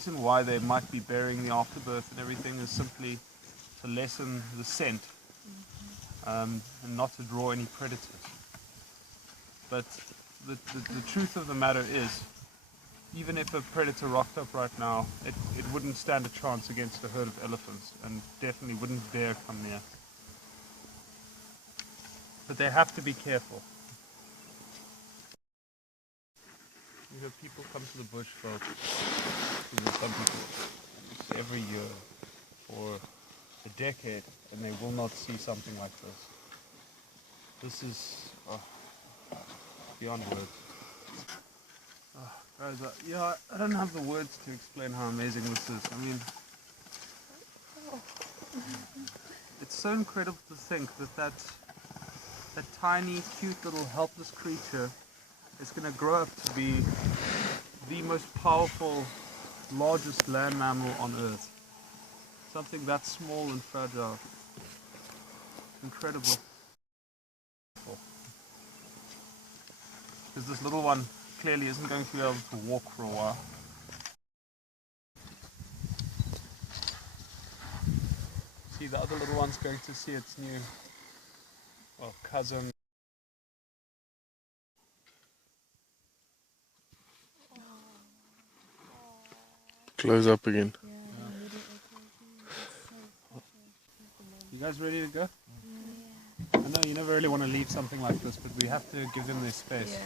reason why they might be burying the afterbirth and everything is simply to lessen the scent and not to draw any predators. But the truth of the matter is, even if a predator rocked up right now, it wouldn't stand a chance against a herd of elephants and definitely wouldn't dare come near. But they have to be careful. You know, people come to the bush for some people every year for a decade and they will not see something like this. This is beyond words. Guys, yeah, I don't have the words to explain how amazing this is. I mean, it's so incredible to think that tiny, cute little helpless creature is going to grow up to be the most powerful, largest land mammal on Earth. Something that small and fragile. Incredible. Because this little one clearly isn't going to be able to walk for a while. See, the other little one's going to see its new, well, cousin. Close up again. You guys ready to go? I know you never really want to leave something like this, but we have to give them their space.